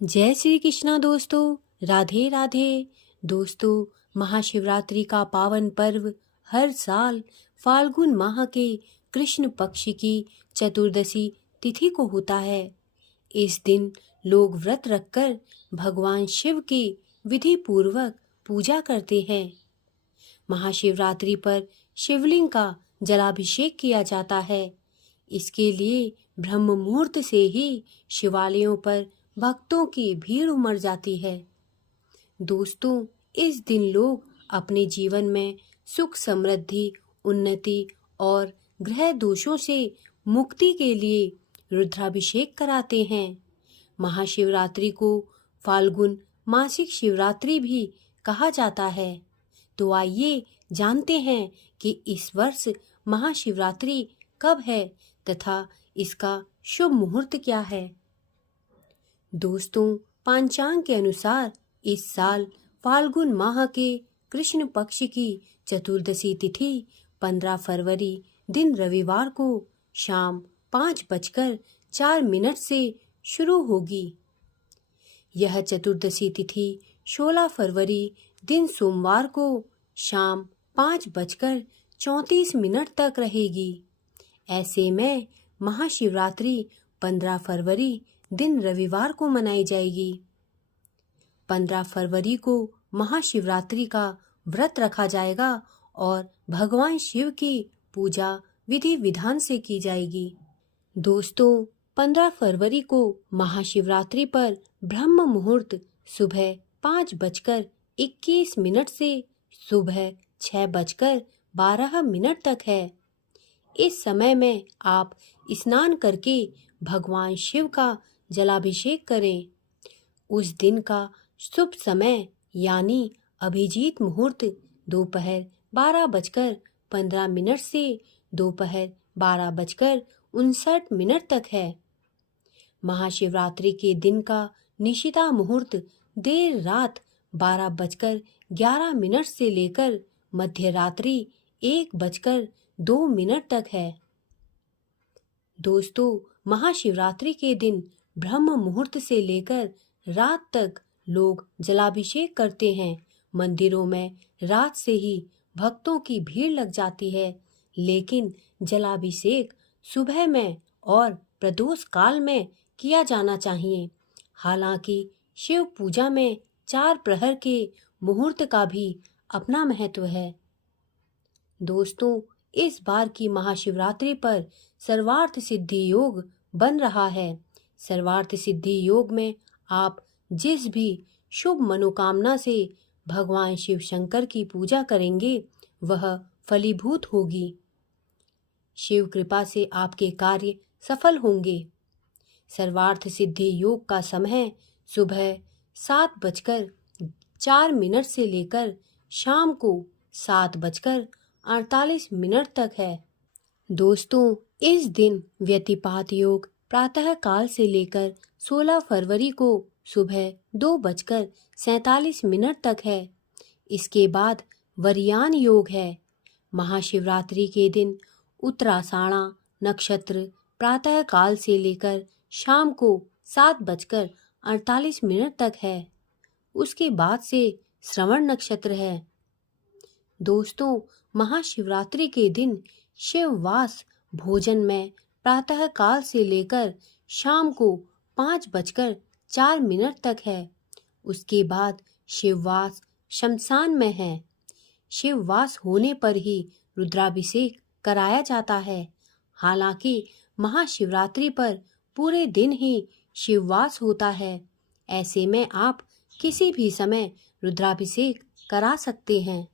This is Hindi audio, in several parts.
जय श्री कृष्णा दोस्तों, राधे राधे। दोस्तों, महाशिवरात्रि का पावन पर्व हर साल फाल्गुन माह के कृष्ण पक्ष की चतुर्दशी तिथि को होता है। इस दिन लोग व्रत रखकर भगवान शिव की विधि पूर्वक पूजा करते हैं। महाशिवरात्रि पर शिवलिंग का जलाभिषेक किया जाता है। इसके लिए ब्रह्म मुहूर्त से ही शिवालयों पर भक्तों की भीड़ उमड़ जाती है। दोस्तों, इस दिन लोग अपने जीवन में सुख समृद्धि, उन्नति और ग्रह दोषों से मुक्ति के लिए रुद्राभिषेक कराते हैं। महाशिवरात्रि को फाल्गुन मासिक शिवरात्रि भी कहा जाता है। तो आइए जानते हैं कि इस वर्ष महाशिवरात्रि कब है तथा इसका शुभ मुहूर्त क्या है। दोस्तों, पंचांग के अनुसार इस साल फाल्गुन माह के कृष्ण पक्ष की चतुर्दशी तिथि 15 फरवरी दिन रविवार को शाम 5:04 से शुरू होगी। यह चतुर्दशी तिथि 16 फरवरी दिन सोमवार को शाम 5:34 तक रहेगी। ऐसे में महाशिवरात्रि 15 फरवरी दिन रविवार को मनाई जाएगी। 15 फरवरी को महाशिवरात्रि का व्रत रखा जाएगा और भगवान शिव की पूजा विधि विधान से की जाएगी। दोस्तों, 15 फरवरी को महाशिवरात्रि पर ब्रह्म मुहूर्त सुबह 5:21 से सुबह 6:12 तक है। इस समय में आप स्नान करके भगवान शिव का जलाभिषेक करें। उस दिन का शुभ समय यानी अभिजीत मुहूर्त दोपहर 12:15 से दोपहर 12:59 तक है। महाशिवरात्रि के दिन का निशिता मुहूर्त देर रात 12:11 से लेकर मध्य रात्रि 1:02 तक है। दोस्तों, महाशिवरात्रि के दिन ब्रह्म मुहूर्त से लेकर रात तक लोग जलाभिषेक करते हैं। मंदिरों में रात से ही भक्तों की भीड़ लग जाती है, लेकिन जलाभिषेक सुबह में और प्रदोष काल में किया जाना चाहिए। हालांकि शिव पूजा में 4 प्रहर के मुहूर्त का भी अपना महत्व है। दोस्तों, इस बार की महाशिवरात्रि पर सर्वार्थ सिद्धि योग बन रहा है। सर्वार्थ सिद्धि योग में आप जिस भी शुभ मनोकामना से भगवान शिव शंकर की पूजा करेंगे वह फलीभूत होगी। शिव कृपा से आपके कार्य सफल होंगे। सर्वार्थ सिद्धि योग का समय सुबह 7:04 से लेकर शाम को 7:48 तक है। दोस्तों, इस दिन व्यतिपात योग प्रातः काल से लेकर 16 फरवरी को सुबह 2:47 तक है। इसके बाद वरियान योग है। महाशिवरात्रि के दिन उत्तराषाढ़ा नक्षत्र प्रातः काल से लेकर शाम को 7:48 तक है। उसके बाद से श्रवण नक्षत्र है। दोस्तों, महाशिवरात्रि के दिन शिववास भोजन में प्रातः काल से लेकर शाम को 5:04 तक है। उसके बाद शिववास शमशान में है। शिववास होने पर ही रुद्राभिषेक कराया जाता है। हालांकि महाशिवरात्रि पर पूरे दिन ही शिववास होता है। ऐसे में आप किसी भी समय रुद्राभिषेक करा सकते हैं।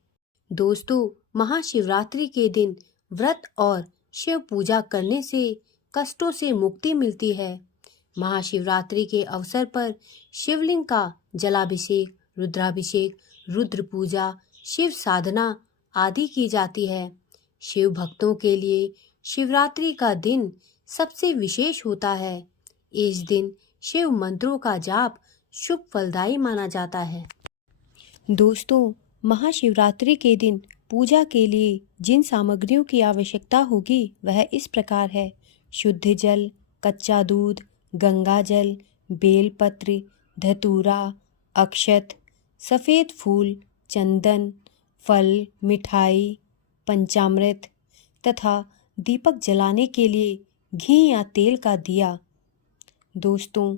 दोस्तों, महाशिवरात्रि के दिन व्रत और शिव पूजा करने से कष्टों से मुक्ति मिलती है। महाशिवरात्रि के अवसर पर शिवलिंग का जलाभिषेक, रुद्राभिषेक, रुद्र पूजा, शिव साधना आदि की जाती है। शिव भक्तों के लिए शिवरात्रि का दिन सबसे विशेष होता है। इस दिन शिव मंत्रों का जाप शुभ फलदायी माना जाता है। दोस्तों, महाशिवरात्रि के दिन पूजा के लिए जिन सामग्रियों की आवश्यकता होगी वह इस प्रकार है: शुद्ध जल, कच्चा दूध, गंगा जल, बेलपत्र, धतूरा, अक्षत, सफ़ेद फूल, चंदन, फल, मिठाई, पंचामृत तथा दीपक जलाने के लिए घी या तेल का दिया। दोस्तों,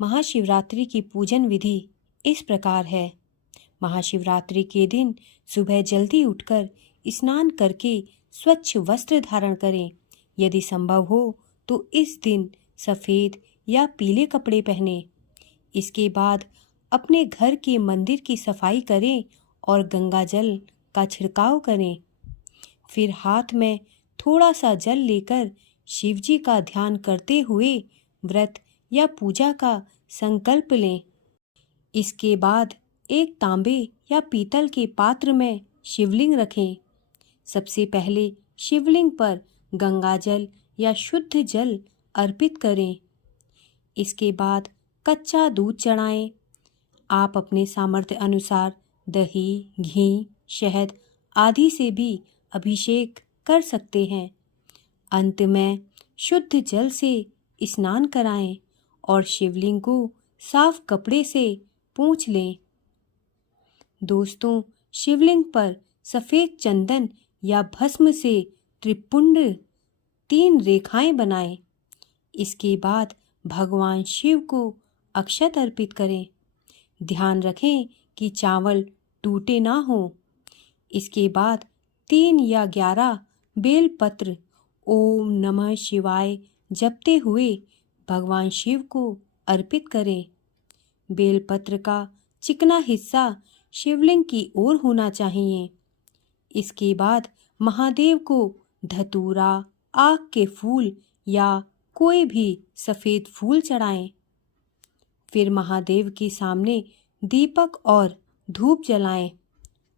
महाशिवरात्रि की पूजन विधि इस प्रकार है। महाशिवरात्रि के दिन सुबह जल्दी उठकर स्नान करके स्वच्छ वस्त्र धारण करें। यदि संभव हो तो इस दिन सफ़ेद या पीले कपड़े पहनें। इसके बाद अपने घर के मंदिर की सफाई करें और गंगा जल का छिड़काव करें। फिर हाथ में थोड़ा सा जल लेकर शिव जी का ध्यान करते हुए व्रत या पूजा का संकल्प लें। इसके बाद एक तांबे या पीतल के पात्र में शिवलिंग रखें। सबसे पहले शिवलिंग पर गंगाजल या शुद्ध जल अर्पित करें। इसके बाद कच्चा दूध चढ़ाएं। आप अपने सामर्थ्य अनुसार दही, घी, शहद आदि से भी अभिषेक कर सकते हैं। अंत में शुद्ध जल से स्नान कराएं और शिवलिंग को साफ कपड़े से पोंछ लें। दोस्तों, शिवलिंग पर सफ़ेद चंदन या भस्म से त्रिपुंड 3 रेखाएं बनाएं। इसके बाद भगवान शिव को अक्षत अर्पित करें। ध्यान रखें कि चावल टूटे ना हो। इसके बाद 3 या 11 बेलपत्र ओम नमः शिवाय जपते हुए भगवान शिव को अर्पित करें। बेलपत्र का चिकना हिस्सा शिवलिंग की ओर होना चाहिए। इसके बाद महादेव को धतूरा, आक के फूल या कोई भी सफ़ेद फूल चढ़ाएं। फिर महादेव के सामने दीपक और धूप जलाएं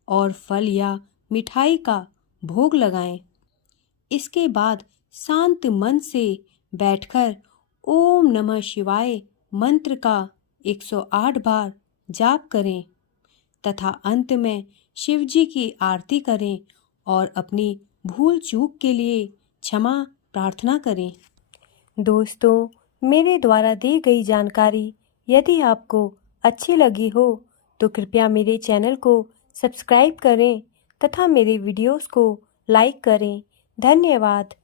और फल या मिठाई का भोग लगाएं। इसके बाद शांत मन से बैठकर ओम नमः शिवाय मंत्र का 108 बार जाप करें तथा अंत में शिव जी की आरती करें और अपनी भूल चूक के लिए क्षमा प्रार्थना करें। दोस्तों, मेरे द्वारा दी गई जानकारी यदि आपको अच्छी लगी हो तो कृपया मेरे चैनल को सब्सक्राइब करें तथा मेरे वीडियोस को लाइक करें। धन्यवाद।